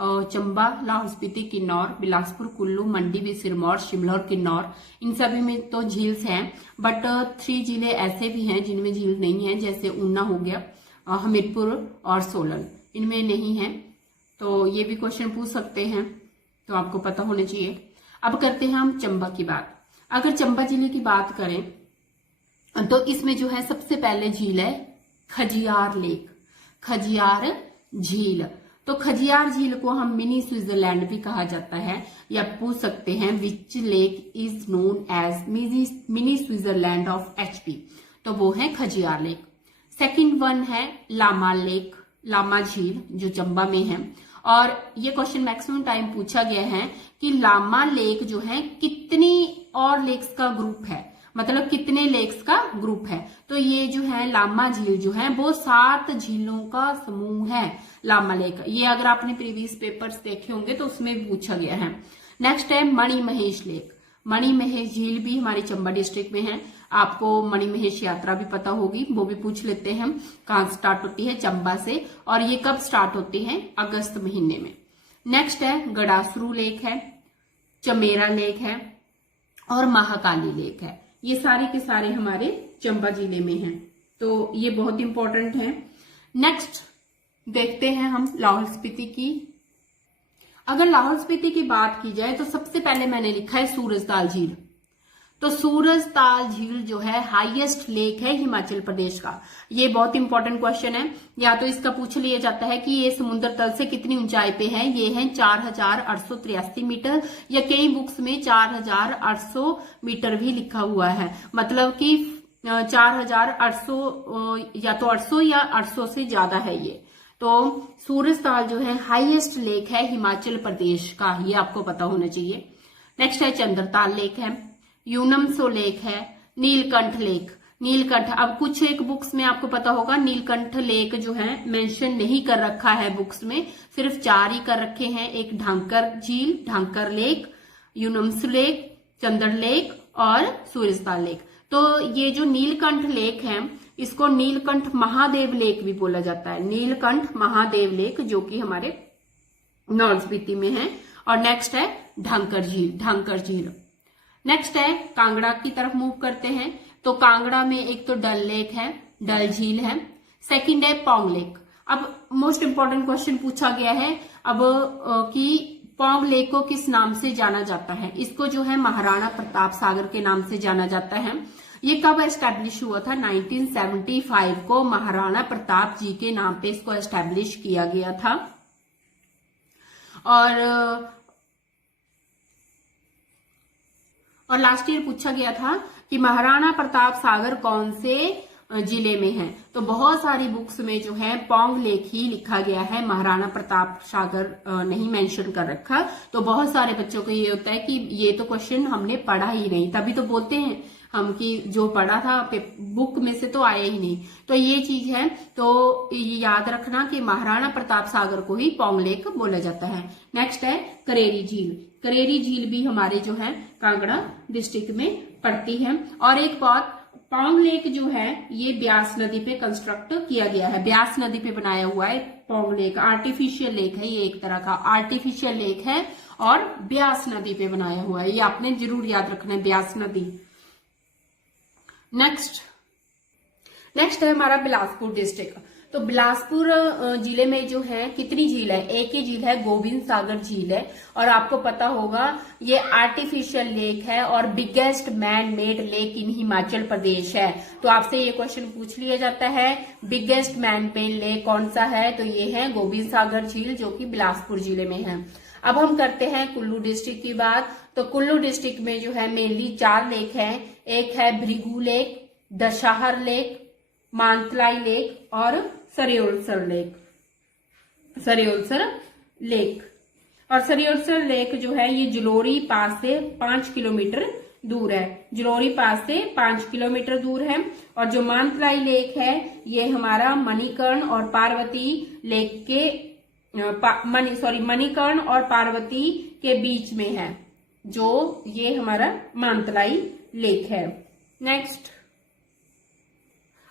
चंबा, लाहौल स्पीति, किन्नौर, बिलासपुर, कुल्लू, मंडी भी, सिरमौर, शिमला और किन्नौर, इन सभी में तो झील्स हैं। बट 3 जिले ऐसे भी हैं जिनमें झील नहीं है, जैसे ऊना हो गया, हमीरपुर और सोलन, इनमें नहीं है। तो ये भी क्वेश्चन पूछ सकते हैं, तो आपको पता होना चाहिए। अब करते हैं हम चंबा की बात। अगर चंबा जिले की बात करें तो इसमें जो है सबसे पहले झील है खजियार लेक, खजियार झील। तो खजियार झील को हम मिनी स्विट्जरलैंड भी कहा जाता है, या पूछ सकते हैं which lake is known as mini Switzerland of HP, तो वो है खजियार लेक। सेकंड वन है लामा लेक, लामा झील जो चंबा में है। और ये क्वेश्चन मैक्सिमम टाइम पूछा गया है कि लामा लेक जो है कितनी और लेक्स का ग्रुप है, मतलब कितने लेक्स का ग्रुप है। तो ये जो है लामा झील जो है वो 7 झीलों का समूह है लामा लेक। ये अगर आपने प्रीवियस पेपर्स देखे होंगे तो उसमें पूछा गया है। नेक्स्ट है मणि महेश लेक। मणि महेश झील भी हमारी चंबा डिस्ट्रिक्ट में है। आपको मणि महेश यात्रा भी पता होगी, वो भी पूछ लेते हैं। कहाँ स्टार्ट होती है? चंबा से। और ये कब स्टार्ट होती है? अगस्त महीने में। नेक्स्ट है गड़ासरू लेक है, चमेरा लेक है और महाकाली लेक है। ये सारे के सारे हमारे चंबा जिले में हैं, तो ये बहुत इंपॉर्टेंट है। नेक्स्ट देखते हैं हम लाहौल स्पीति की। अगर लाहौल स्पीति की बात की जाए तो सबसे पहले मैंने लिखा है सूरजताल झील। तो सूरजताल झील जो है हाईएस्ट लेक है हिमाचल प्रदेश का। ये बहुत इंपॉर्टेंट क्वेश्चन है। या तो इसका पूछ लिया जाता है कि ये समुद्र तल से कितनी ऊंचाई पे है। ये है 4883 मीटर, या कई बुक्स में 4800 मीटर भी लिखा हुआ है। मतलब कि 4800 या तो 800 या 800 से ज्यादा है ये। तो सूरजताल जो है हाईएस्ट लेक है हिमाचल प्रदेश का, ये आपको पता होना चाहिए। नेक्स्ट है चंद्रताल लेक है, यूनमसो लेक है, नीलकंठ लेक। नीलकंठ, अब कुछ एक बुक्स में आपको पता होगा नीलकंठ लेक जो है मेंशन नहीं कर रखा है बुक्स में, सिर्फ 4 ही कर रखे हैं। एक ढांकर झील, ढांकर लेक, यूनमसो लेक, चंद्र लेक और सूरजताल लेक। तो ये जो नीलकंठ लेक है इसको नीलकंठ महादेव लेक भी बोला जाता है। नीलकंठ महादेव लेक जो कि हमारे लाहौल स्पीति में है। और नेक्स्ट है ढांकर झील, ढांकर झील। नेक्स्ट है कांगड़ा की तरफ मूव करते हैं। तो कांगड़ा में एक तो डल लेक है, डल झील है। सेकंड है पौंग लेक। अब मोस्ट इंपॉर्टेंट क्वेश्चन पूछा गया है अब कि पौंग लेक को किस नाम से जाना जाता है। इसको जो है महाराणा प्रताप सागर के नाम से जाना जाता है। ये कब एस्टैब्लिश हुआ था? 1975 को महाराणा प्रताप जी के नाम पे इसको एस्टैब्लिश किया गया था। और लास्ट ईयर पूछा गया था कि महाराणा प्रताप सागर कौन से जिले में है। तो बहुत सारी बुक्स में जो है पौंग लेक ही लिखा गया है, महाराणा प्रताप सागर नहीं मेंशन कर रखा। तो बहुत सारे बच्चों को ये होता है कि ये तो क्वेश्चन हमने पढ़ा ही नहीं, तभी तो बोलते हैं हम कि जो पढ़ा था बुक में से तो आया ही नहीं। तो ये चीज है, तो ये याद रखना कि महाराणा प्रताप सागर को ही पौंग लेक बोला जाता है। नेक्स्ट है करेरी झील। करेरी झील भी हमारे जो है कांगड़ा डिस्ट्रिक्ट में पड़ती है। और एक बात, पौंग लेक जो है ये ब्यास नदी पे कंस्ट्रक्ट किया गया है, ब्यास नदी पे बनाया हुआ है पौंग लेक। आर्टिफिशियल लेक है ये, एक तरह का आर्टिफिशियल लेक है और ब्यास नदी पे बनाया हुआ है। ये आपने जरूर याद रखना है, ब्यास नदी। नेक्स्ट है हमारा बिलासपुर डिस्ट्रिक्ट। तो बिलासपुर जिले में जो है कितनी झील है? एक ही झील है, गोविंद सागर झील है। और आपको पता होगा ये आर्टिफिशियल लेक है और biggest man made lake in Himachal Pradesh है। तो आपसे ये क्वेश्चन पूछ लिया जाता है बिगेस्ट मैन मेड लेक कौन सा है? तो ये है गोविंद सागर झील जो कि बिलासपुर जिले में है। अब हम करते हैं कुल्लू डिस्ट्रिक्ट की बात। तो कुल्लू डिस्ट्रिक्ट में जो है मेनली 4 लेक है। एक है Bhrigu lake, Dashahar lake, Mantalai lake और सरियोलसर लेक। सरियोलसर लेक और सरियोलसर लेक जो है ये जलोरी पास से 5 किलोमीटर दूर है। जलोरी पास से 5 किलोमीटर दूर है। और जो मानतलाई लेक है ये हमारा मणिकर्ण और पार्वती लेक के मणिकर्ण और पार्वती के बीच में है, जो ये हमारा मानतलाई लेक है। नेक्स्ट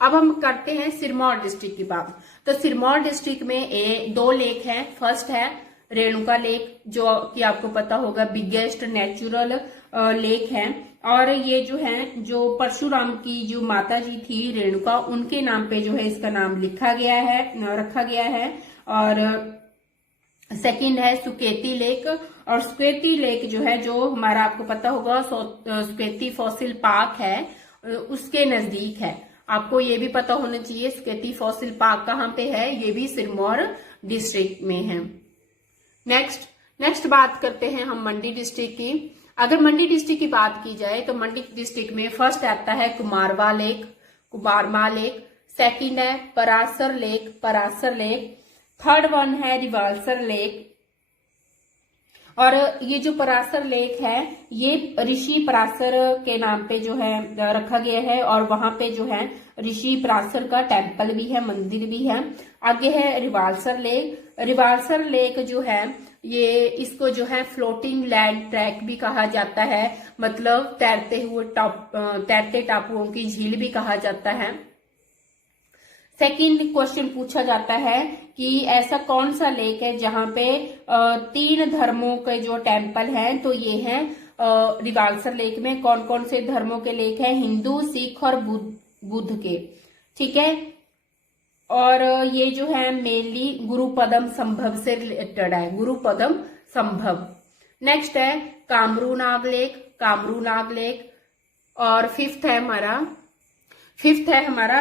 अब हम करते हैं सिरमौर डिस्ट्रिक्ट की बात। तो सिरमौर डिस्ट्रिक्ट में 2 लेक है। फर्स्ट है रेणुका लेक, जो कि आपको पता होगा बिगेस्ट नेचुरल लेक है। और ये जो है, जो परशुराम की जो माता जी थी रेणुका, उनके नाम पे जो है इसका नाम रखा गया है। और सेकंड है सुकेती लेक, और सुकेती लेक जो है, जो हमारा आपको पता होगा सुकेती फॉसिल पार्क है, उसके नजदीक है। आपको ये भी पता होना चाहिए सुकेती फॉसिल पार्क कहाँ पे है, ये भी सिरमौर डिस्ट्रिक्ट में है। नेक्स्ट बात करते हैं हम मंडी डिस्ट्रिक्ट की। अगर मंडी डिस्ट्रिक्ट की बात की जाए तो मंडी डिस्ट्रिक्ट में फर्स्ट आता है कुमारवा लेक, सेकंड है परासर लेक, थर्ड वन है रिवाल्सर लेक। और ये जो परासर लेक है ये ऋषि परासर के नाम पे जो है रखा गया है, और वहां पे जो है ऋषि परासर का टेम्पल भी है, मंदिर भी है। आगे है रिवाल्सर लेक जो है ये, इसको जो है फ्लोटिंग लैंड ट्रैक भी कहा जाता है, मतलब तैरते टापुओं की झील भी कहा जाता है। सेकंड क्वेश्चन पूछा जाता है कि ऐसा कौन सा लेक है जहां पे 3 धर्मों के जो टेम्पल हैं, तो ये है रिवाल्सर लेक में कौन कौन से धर्मों के लेक हैं, हिंदू, सिख और बुद्ध के, ठीक है। और ये जो है मेनली गुरुपदम संभव से रिलेटेड है, गुरुपदम संभव। नेक्स्ट है कामरू नाग लेक। और फिफ्थ है हमारा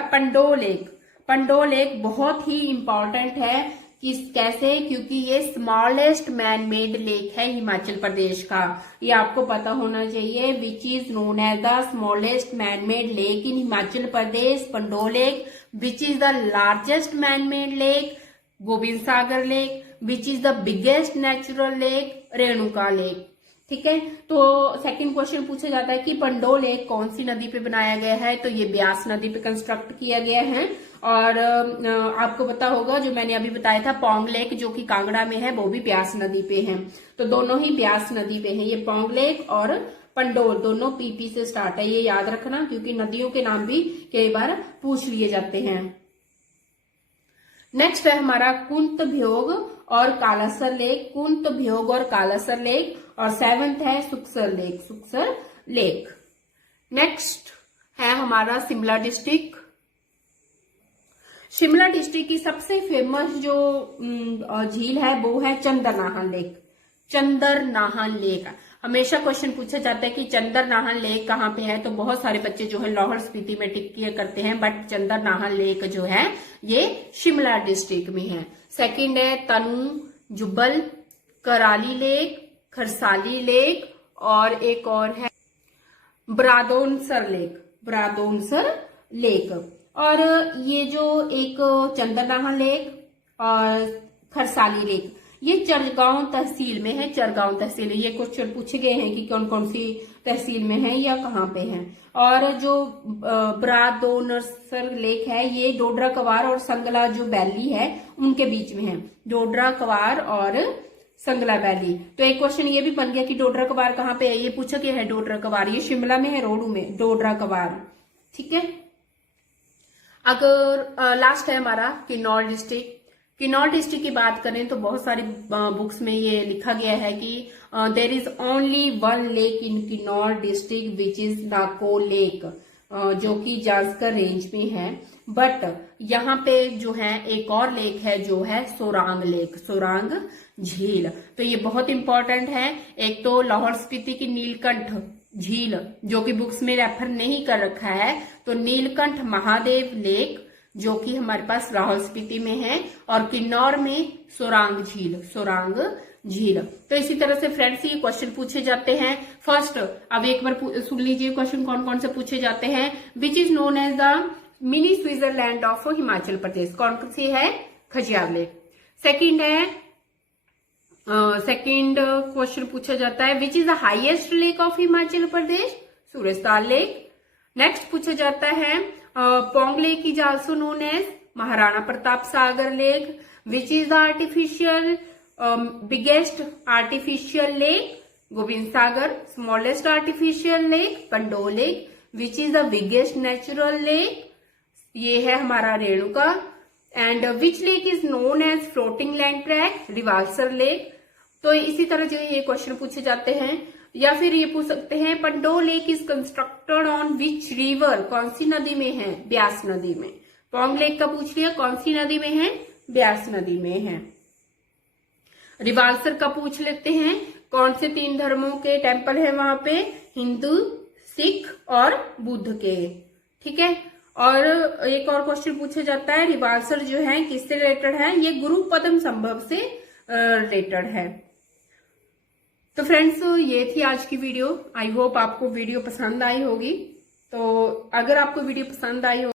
पंडो लेक बहुत ही इंपॉर्टेंट है। कैसे? क्योंकि ये स्मॉलेस्ट मैन मेड लेक है हिमाचल प्रदेश का, ये आपको पता होना चाहिए। Which is known as the smallest man made lake in Himachal Pradesh, Pando lake. Which is the largest man made lake, Gobind Sagar lake. Which is the biggest natural lake, Renuka lake. ठीक है, तो सेकंड क्वेश्चन पूछा जाता है कि पंडो लेक कौन सी नदी पे बनाया गया है, तो ये ब्यास नदी पे कंस्ट्रक्ट किया गया है। और आपको पता होगा जो मैंने अभी बताया था पोंग लेक जो कि कांगड़ा में है, वो भी ब्यास नदी पे है। तो दोनों ही ब्यास नदी पे है, ये पोंग लेक और पंडोल दोनों पीपी से स्टार्ट है, ये याद रखना क्योंकि नदियों के नाम भी कई बार पूछ लिए जाते हैं। नेक्स्ट है हमारा कुंत भ्योग और कालासर लेक, और सेवेंथ है सुक्सर लेक। नेक्स्ट है हमारा शिमला डिस्ट्रिक्ट की सबसे फेमस जो झील है वो है चंदरनाहन लेक। हमेशा क्वेश्चन पूछा जाता है कि चंदरनाहन लेक कहाँ पे है, तो बहुत सारे बच्चे जो है लाहौल स्पीति में टिक किया करते हैं, बट चंदरनाहन लेक जो है ये शिमला डिस्ट्रिक्ट में है। सेकंड है तनु जुब्बल, कराली लेक, खरसाली लेक, और एक और है ब्रादोनसर लेक। और ये जो एक चंदरनाहन लेक और खरसाली लेक ये चरगांव तहसील में है, ये क्वेश्चन पूछे गए हैं कि कौन कौन सी तहसील में है या कहाँ पे है। और जो ब्रादोनसर लेक है ये डोडरा कवार और संगला जो वैली है उनके बीच में है, डोडरा कवार और संगला वैली। तो एक क्वेश्चन ये भी बन गया कि डोडरा कवार कहाँ पे है, ये पूछा गया है डोडरा कवार, ये शिमला में है, रोडू में डोडरा कवार। ठीक है, अगर लास्ट है हमारा किन्नौर डिस्ट्रिक्ट की बात करें तो बहुत सारी बुक्स में ये लिखा गया है कि there is only one lake in Kinnaur district which is Nako lake, जो कि जांस्कर रेंज में है। बट यहाँ पे जो है एक और लेक है जो है सोरांग झील। तो ये बहुत इंपॉर्टेंट है। एक तो लाहौल स्पीति की नीलकंठ झील जो कि बुक्स में रेफर नहीं कर रखा है, तो नीलकंठ महादेव लेक जो कि हमारे पास लाहौल स्पीति में है, और किन्नौर में सोरांग झील। तो इसी तरह से फ्रेंड्स ये क्वेश्चन पूछे जाते हैं। फर्स्ट अब एक बार सुन लीजिए क्वेश्चन कौन कौन से पूछे जाते हैं। Which is known as the mini Switzerland of Himachal Pradesh, कौन सी है? खजियार लेक। सेकंड क्वेश्चन पूछा जाता है which is the highest lake of Himachal Pradesh, Surajtal lake. Next पूछा जाता है Pong lake is also known as Maharana Pratap Sagar lake. Which is the biggest artificial lake, Gobind Sagar. Smallest artificial lake, Pando lake. Which is the biggest natural lake, ये है हमारा Renuka. And which lake is known as floating land track, Rewalsar lake. तो इसी तरह जो ये question पूछे जाते हैं। या फिर ये पूछ सकते हैं Pandoh lake is constructed on which river, कौन सी नदी में है, ब्यास नदी में। पोंग लेक का पूछ लिया, कौन सी नदी में है, ब्यास नदी में है। रिवाल्सर का पूछ लेते हैं, कौन से 3 धर्मों के टेम्पल है वहां पे, हिंदू, सिख और बुद्ध के। ठीक है। और एक और क्वेश्चन पूछा जाता है, रिवाल्सर जो है किससे रिलेटेड है, ये गुरु पद्म संभव से रिलेटेड है। तो फ्रेंड्स ये थी आज की वीडियो। आई होप आपको वीडियो पसंद आई होगी। तो अगर आपको वीडियो पसंद आई हो